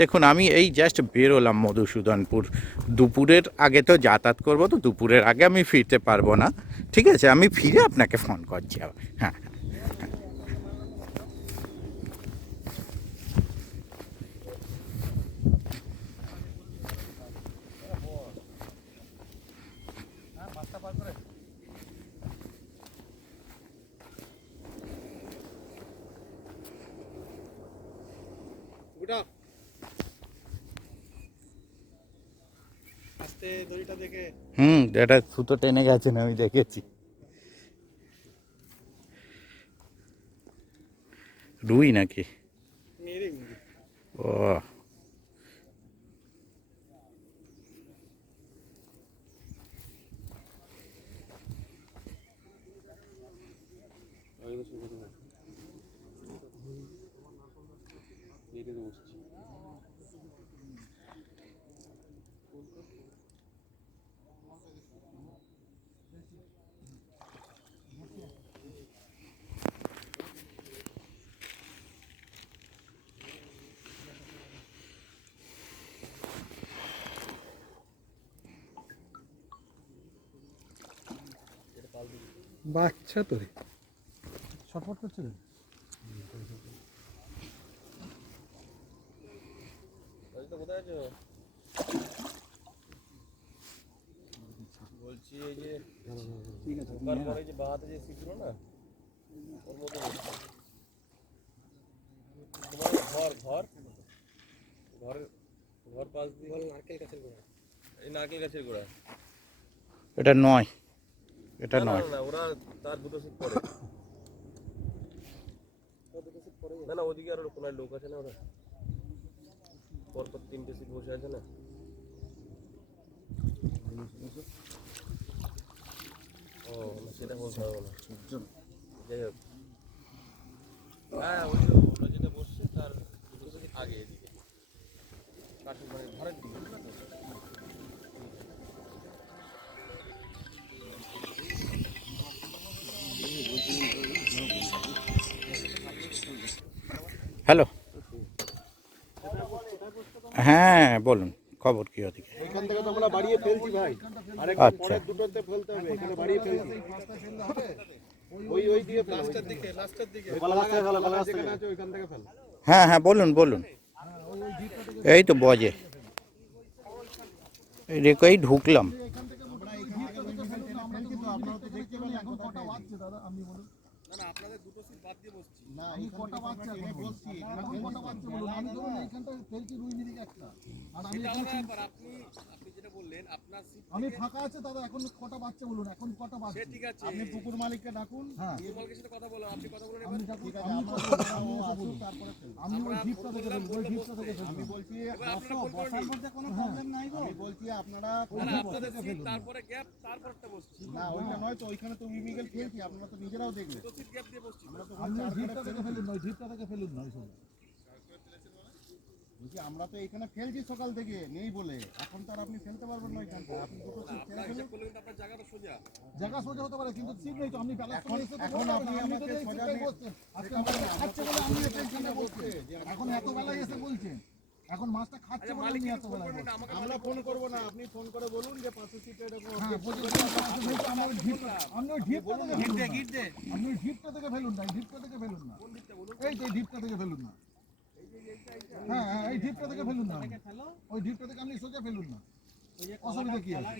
দেখুন, আমি এই জাস্ট বেরোলাম মধুসূদনপুর। দুপুরের আগে তো যাতায়াত করবো, তো দুপুরের আগে আমি ফিরতে পারবো না। ঠিক আছে, আমি ফিরে আপনাকে ফোন করছি আবার। হ্যাঁ। এটা সুতো টেনে গেছেন, আমি দেখেছি। রুই নাকি? ও, বাচ্চা তো রে ছটফট করছে রে। বলছি এই যে ঠিক আছে পরে যে বাহাতে যে ছিল না ওর মধ্যে তোমার ঘর ঘর ঘর ঘর পাশ দিয়ে নারকেল গাছের গোড়া, এই নারকেল গাছের গোড়া। এটা নয়, এটা না নয়। না ওরা তার দুটো সিট পরে, না না ওদিকে আরো কোন লোক আছে না, ওরা পরপর তিনটে সিট বসে আছে না। ও সেটা বলতে পারবো না, যাই হোক। হ্যাঁ ওই যে ওরা যেটা বসছে তার দুটো সিট আগে এদিকে কাঠের মানে ঘরের দিকে। হ্যালো, হ্যাঁ বলুন, খবর কি ওদিকে? এখান থেকে তো আমরা বাড়িয়ে ফেলছি ভাই, আচ্ছা, দুটোতে ফেলতে হবে, এখানে বাড়িয়ে ফেলছি। ওই ওই দিয়ে লাস্টের দিকে কলাগাছ থেকে ফেলো, কলাগাছ থেকে আছে ওইখান থেকে ফেল। হ্যাঁ হ্যাঁ বলুন বলুন। এই তো বজে, এই রেখে এই ঢুকলাম। আমি কটা বাচ্চা এখন বলছি, এখন কটা বাচ্চা বলুন। আমি ধরুন এইখানটা ফেলছি রুই মিরিক একটা, আর আমি আপনি যেটা বললেন আপনার সিট আমি ফাঁকা আছে দাদা। এখন কটা বাচ্চা বলুন, এখন কটা বাচ্চা? ঠিক আছে, আপনি পুকুর মালিককে ডাকুন। হ্যাঁ মালিকের সাথে কথা বলো, আপনি কথা বলুন। আমি ডাকুন, আমি ওই জিপটা থেকে ফেলবো, ওই জিপটা থেকে ফেলবো। আমি বলছি বসার মধ্যে কোনো প্রবলেম নাই গো। আমি বলছি আপনারা আপনাদের সিট তারপরে গ্যাপ তারপরটা বসছি না, ওইটা নয় তো, ওইখানে তো উইমিগেল ফেলছি, আপনারা তো নিজেরাও দেখলেন। তো সিট গ্যাপ দিয়ে বসছি। আপনি ওই জিপটা থেকে ফেলুন, ওই জিপটা থেকে ফেলুন না। ওই বলছি আমরা তো এখানে ফেলছি সকাল থেকে নেই বলে, এখন তো আর আপনি ফেলতে পারবেন না এখানটা। আপনি দুটো সিট ছেড়ে ফেলুন। আপনার জায়গাটা সোজা, জায়গা সোজা হতে পারে কিন্তু সিট নেই তো। আপনি ব্যালেন্স করে এসে এখন আপনি আমাকে সোজা বসছেন, আজকে মাছটা খাচ্ছে বলে আপনি টেনশনে বসছেন। এখন এত বেলায় এসে বলছেন, এখন মাছটা খাচ্ছে বলে আপনি এত বেলায় বলছেন। আমরা ফোন করব না, আপনি ফোন করে বলুন যে পাঁচশো সিটে এরকম। হ্যাঁ আপনি ওই ঢিপটা থেকে ফেলুন, আপনি ওই ঢিপটা থেকে ফেলুন না, এই ঢিপটা থেকে ফেলুন না, এই যে ঢিপটা থেকে ফেলুন না। হ্যাঁ হ্যাঁ এই ঢিপটা থেকে ফেলুন না, ওই ঢিপটা থেকে আপনি সোজা ফেলুন না, অসুবিধা কি আছে?